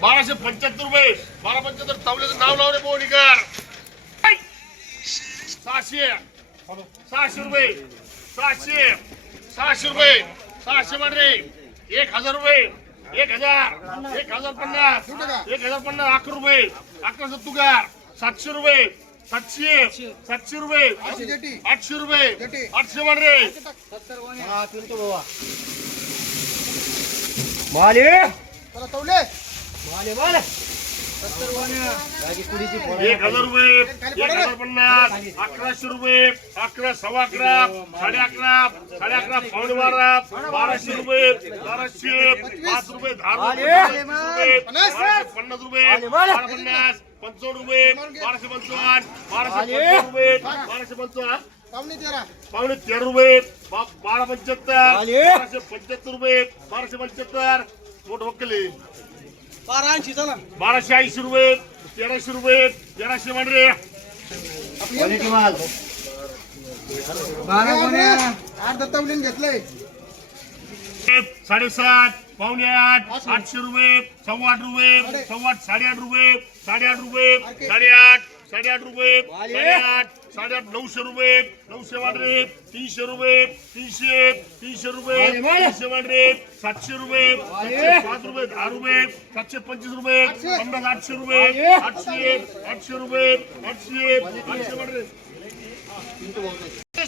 बाराशे पंच्याहत्तर रुपये. बारा पंच्याहत्तर तवल्याचं नाव लावले बोनिकार सहाशे. सहाशे रुपये. सहाशे. सहाशे रुपये. सहाशे रे एक हजार रुपये. एक हजार. एक हजार पन्नास. एक हजार पन्नास. अकरा रुपये. अकराशे तुगार सातशे रुपये. सातशे. सातशे रुपये. आठशे रुपये. आठशे रे एक हजार रुपये एक हजार पन्नास अकराशे रुपये अकरा सव्वा अकरा साडे अकरा साडे अकरा पावणे बारा बाराशे रुपये बाराशे पाच रुपये दहा रुपये पन्नास रुपये बारा पन्नास पंचावन्न रुपये बाराशे पंचावन्न बाराशे पंचावन्न रुपये बाराशे पंचावन्न. पावणे तेरा. पावणे तेरा रुपये बारा पंच्याहत्तर बाराशे पंच्याहत्तर रुपये बाराशे पंच्याहत्तर. मोठ वक्कले बारा ऐंशी चला. बाराशे ऐंशी रुपये तेराशे रुपये तेराशे रे बारा अर्धा तवलीन घेतलंय. साडेसात पावणे आठ आठशे रुपये सव्वा आठ रुपये सव्वा आठ साडेआठ रुपये साडेआठ रुपये साडेआठ साडेआठ रुपये साडेआठ साडेआठ नऊशे रुपये नऊशे वाढरे तीनशे रुपये तीनशे तीनशे रुपये तीनशे वाढरे सातशे रुपये पाच रुपये दहा रुपये सातशे पंचवीस रुपये पन्नास आठशे रुपये आठशे आठशे रुपये आठशे आठशे वाढरे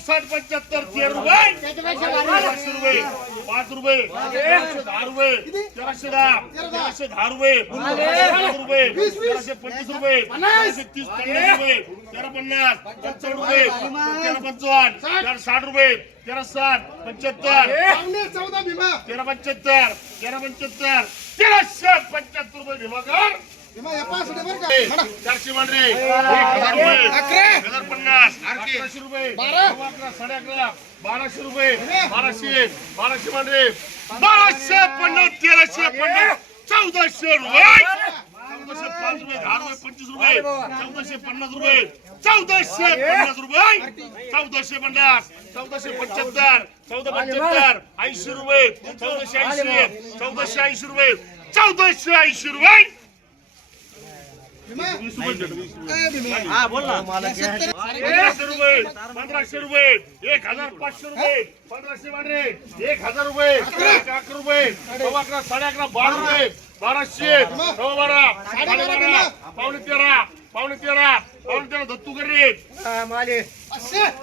साठ पंच्याहत्तर तेरा रुपये पाचशे रुपये पाच रुपये दहा रुपये तेराशे दहा तेराशे दहा. रुपये रुपये तेराशे पंचवीस रुपये तीस पन्नास रुपये तेरा पन्नास पंचावन्न रुपये तेरा पंचावन्न तेरा साठ रुपये तेरा साठ पंच्याहत्तर. चौदा भीमा. तेरा पंच्याहत्तर तेरा पंच्याहत्तर तेराशे पंच्याहत्तर रुपये भीमा या पाच बरं का? म्हणा. चारशे मान रे एक हजार पन्नास. अकराशे रुपये. अकरा साडे अकरा. बाराशे रुपये. बाराशे. बाराशे मान रे बाराशे पन्नास तेराशे पन्नास. चौदाशे रुपये. पाच रुपये दहा रुपये पंचवीस रुपये चौदाशे पन्नास रुपये चौदाशे पन्नास रुपये चौदाशे पन्नास चौदाशे पंच्याहत्तर चौदा पंच्याहत्तर ऐंशी रुपये चौदाशे ऐंशी चौदाशे ऐंशी रुपये चौदाशे ऐंशी रुपये. वीस रुपये पंधराशे रुपये एक हजार पाचशे रुपये. पंधराशे वाढले एक हजार रुपये अकरा रुपये सव्वा अकरा साडे अकरा बारा रुपये बाराशे सव्वा बारा साडे बारा पावणे तेरा पावणे तेरा पावणे तेरा दत्तू कर रे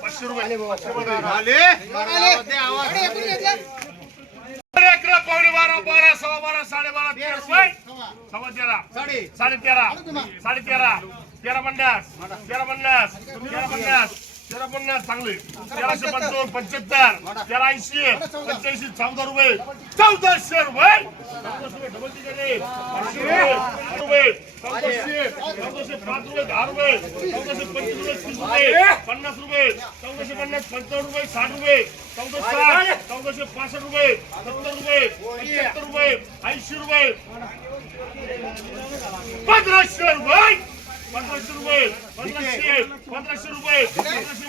पाचशे रुपये आले साडे एकूण घेतलं साडे अकरा पावणे बारा बारा सव्वा बारा साडे बारा तेरा रुपये सव्वा. तेरा. साडे. साडे तेरा. साडे तेरा. तेरा पन्नास. तेरा पन्नास. तेरा पन्नास. तेरा पन्नास चांगले. तेराशे पंचावन्न पंच्याहत्तर तेरा ऐंशी पंच्याऐंशी चौदा रुपये. चौदाशे रुपये. डबल रुपये चौदाशे चौदाशे पाच रुपये दहा रुपये. चौदाशे पंचवीस रुपये तीस रुपये. पन्नास रुपये. चौदाशे पन्नास पंचावन्न रुपये साठ रुपये. चौदाशे साठ चौदाशे पासष्ट रुपये सत्तर रुपये पंच्याहत्तर रुपये ऐंशी रुपये. पंधराशे रुपये. पंधराशे पंधराशे रुपये. पंधराशे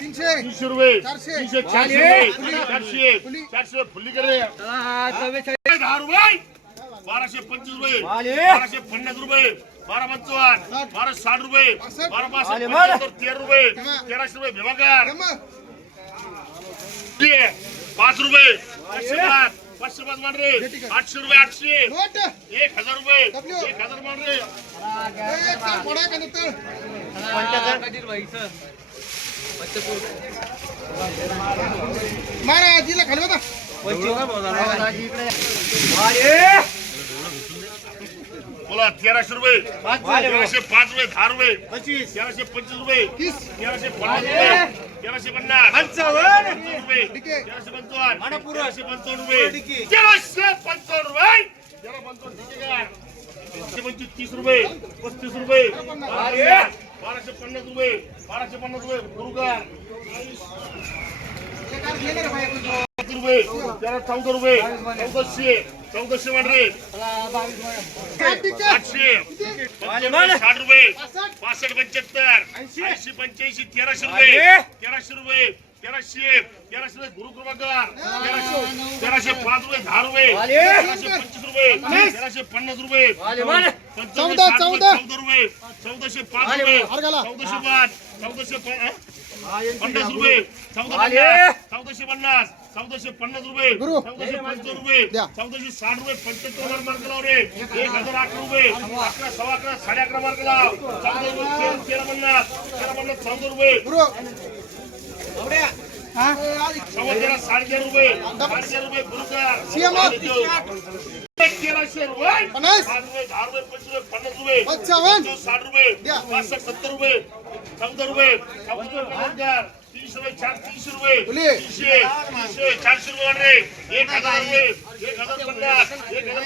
तीनशे. तीनशे रुपये. तीनशे चारशे रुपये. चारशे. चारशे फुल्ली करे. दहा रुपये. बाराशे पंचवीस रुपये. बाराशे पन्नास रुपये. बारा पंचावन्न. बारा साठ रुपये. बारा पंच्याहत्तर तेरा रुपये. तेराशे रुपये ते पाच रुपये. पाचशे पाच मान रे आठशे रुपये आठशे. एक हजार रुपये. एक हजार मान रे मारा जिल्हा खाली होता बोला तेराशे रुपये. तेराशे पाच रुपये दहा रुपये. तेराशे पंचवीस रुपये. तेराशे पन्नास रुपये. तेराशे पन्नास. पंचावन्न. रुपये. तेराशे पंचावन्न. तेराशे पंचावन्न रुपये. तेराशे पंचावन्न रुपये. तेरा पंचावन्न ठीक आहे का? तेराशे पंचवीस तीस रुपये. पस्तीस रुपये. बाराशे पन्नास रुपये. बाराशे पन्नास रुपये. गुरुकार पाच रुपये. तेरा चौदा रुपये. चौदाशे चौदाशे रे आठशे. साठ रुपये. पासष्ट पंच्याहत्तर. ऐंशी. पंच्याऐंशी तेराशे रुपये. तेराशे रुपये. तेराशे. तेराशे रुपये गुरु कृपाकर. तेराशे. तेराशे पाच रुपये दहा रुपये. तेराशे पंचवीस रुपये. तेराशे पन्नास रुपये. चौदा, चौदा. चौदा रुपये. चौदाशे पाच रुपये. चौदाशे पाच. चौदाशे? पन्नास. रुपये. चौदा चौदाशे पन्नास. चौदाशे पन्नास रुपये. चौदाशे पंचावन्न रुपये द्या. चौदाशे साठ रुपये पंच्याहत्तर हजार मार्क लाव रे एक हजार अकरा रुपये अकरा सव्वा अकरा साडे अकरा मार्क लाव. चौदा रुपये तेरा- पन्नास तेरा पन्नास चौदा रुपये. हा? सव्वा तेरा रुपये साडे तेरा रुपये गुरुकार. सीएम. तेराशे रुपये पन्नास. रुपये दहा रुपये पंचवीस रुपये पन्नास रुपये. पंचावन्न. पंचवीस, साठ रुपये. पासष्ट सत्तर रुपये. चौदा रुपये. चौदा रुपये तीनशे रुपये चारशे रुपये. एक हजार रुपये एक हजार पन्नास एक हजार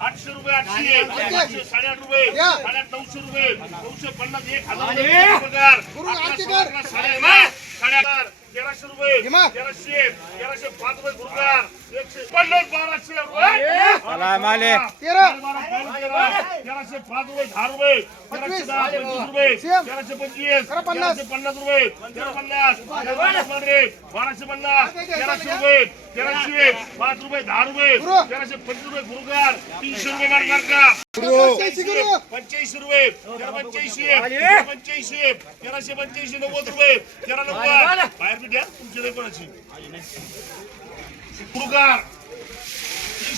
आठशे रुपये आठशे आठशे साडेआठ रुपये. साडेआठ नऊशे रुपये नऊशे पन्नास एक हजार रुपये. साडेअकरा साडेअकरा तेराशे रुपये. तेराशे तेराशे पाच रुपये गुरुकार एकशे पन्नास बाराशे रुपये. तेरा. तेरा, तेराशे पाच रुपये दहा रुपये तेराशे दहा पंचवीस रुपये. तेराशे पंचवीस. तेराशे पन्नास रुपये तेरा पन्नास बाराशे पन्नास तेराशे रुपये तेराशे पाच रुपये दहा रुपये. तेराशे पंचवीस रुपये गुरुकार तीनशे रुपये मारणार का पंच्याऐंशी रुपये तेरा पंच्याऐंशी तेरा पंच्याऐंशी तेराशे पंच्याऐंशी नव्वद रुपये तेरा नव्वद. बाहेर द्या तुमची कोणाची? गुरुकार